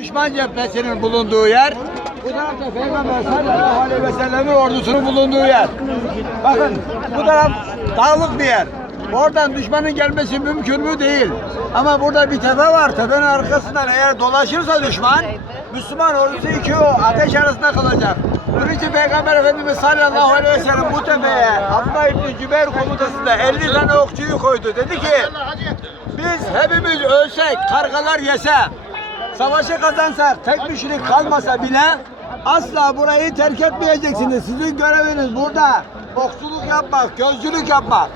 Düşman cephesinin bulunduğu yer, bu tarafta Peygamber sallallahu aleyhi ve sellem'in ordusunun bulunduğu yer. Bakın bu taraf dağlık bir yer. Oradan düşmanın gelmesi mümkün mü değil. Ama burada bir tepe var. Tepenin arkasından eğer dolaşırsa düşman, Müslüman ordusu iki o ateş arasında kalacak. Bunun için Peygamber Efendimiz sallallahu aleyhi ve sellem bu tepeye Abdullah İbni Cübeyr komutasında 50 tane okçuyu koydu. Dedi ki biz hepimiz ölsek, kargalar yese, Savaşı kazansak, tek müşrik kalmasa bile asla burayı terk etmeyeceksiniz. Sizin göreviniz burada okçuluk yapmak, gözcülük yapmak.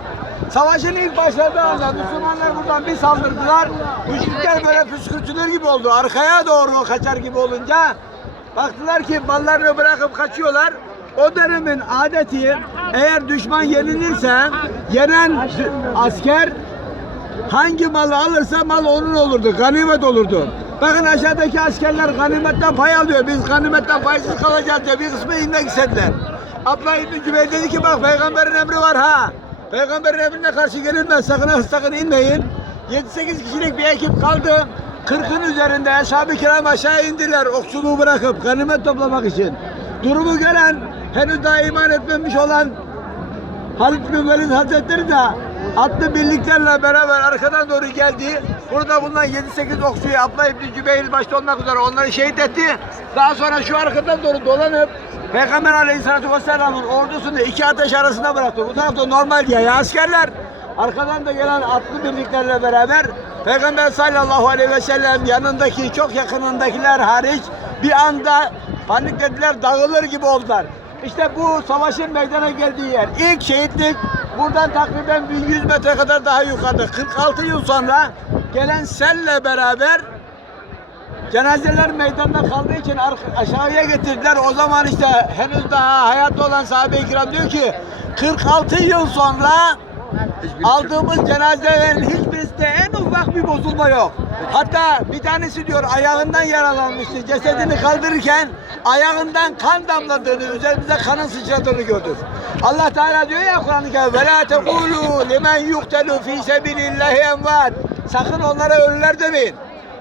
Savaşın ilk başladığı anda Müslümanlar buradan bir saldırdılar. Müşrikler böyle püskürtülür gibi oldu. Arkaya doğru kaçar gibi olunca baktılar ki mallarını bırakıp kaçıyorlar. O dönemin adeti eğer düşman yenilirse yenen asker Hangi malı alırsa mal onun olurdu. Ganimet olurdu. Bakın aşağıdaki askerler ganimetten pay alıyor. Biz ganimetten paysız kalacağız diye bir kısmı inmek istediler. Abla İbni Cübeyr dedi ki bak peygamberin emri var ha. Peygamberin emrine karşı gelinmez. Sakın sakın inmeyin. 7-8 kişilik bir ekip kaldı. 40'ın üzerinde ashab-ı kiram aşağı indiler okçuluğu bırakıp ganimet toplamak için. Durumu gören henüz daha iman etmemiş olan Halid bin Hazretleri de atlı birliklerle beraber arkadan doğru geldi. Burada bulunan 7-8 okçuyu Abla İbni Cübeyr başta olmak üzere onları şehit etti. Daha sonra şu arkadan doğru dolanıp Peygamber Aleyhisselatü Vesselam'ın ordusunu iki ateş arasında bıraktı. Bu tarafta normal yaya askerler. Arkadan da gelen atlı birliklerle beraber Peygamber sallallahu aleyhi ve sellem yanındaki çok yakınındakiler hariç bir anda paniklediler dağılır gibi oldular. İşte bu savaşın meydana geldiği yer. İlk şehitlik buradan takriben 1100 metre kadar daha yukarıda. 46 yıl sonra gelen selle beraber cenazeler meydanda kaldığı için aşağıya getirdiler. O zaman işte henüz daha hayatta olan sahabe-i kiram diyor ki 46 yıl sonra aldığımız cenazelerin hiçbirisinde en ufak bir bozulma yok. Hatta bir tanesi diyor ayağından yaralanmıştı. Cesedini kaldırırken ayağından kan damladığını, üzerimize kanın sıçradığını gördük. Allah Teala diyor ya Kur'an-ı Kerim limen yuktelu fi sebilillahi envat. Sakın onlara ölüler demeyin.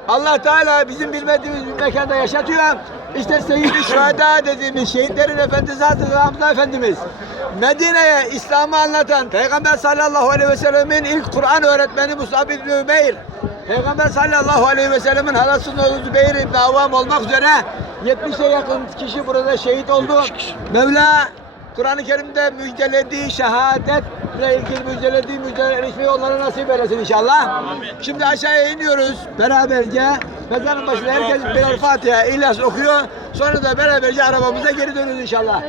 Allah Teala bizim bilmediğimiz bir mekanda yaşatıyor. İşte Seyyid-i Şuhada dediğimiz şehitlerin efendisi Hazreti Hamza Efendimiz. Medine'ye İslam'ı anlatan Peygamber sallallahu aleyhi ve sellemin ilk Kur'an öğretmeni Musab ibn Ümeyr. Peygamber sallallahu aleyhi ve sellemin halasının oğlu Zübeyir ibn Avvam olmak üzere 70'e yakın kişi burada şehit oldu. Mevla Kur'an-ı Kerim'de müjdelediği şehadetle ilgili müjdelediği müjdele erişmeyi onlara nasip eylesin inşallah. Şimdi aşağıya iniyoruz beraberce. Mezarın başında herkes birer Fatiha, İhlas okuyor. Sonra da beraberce arabamıza geri dönüyoruz inşallah.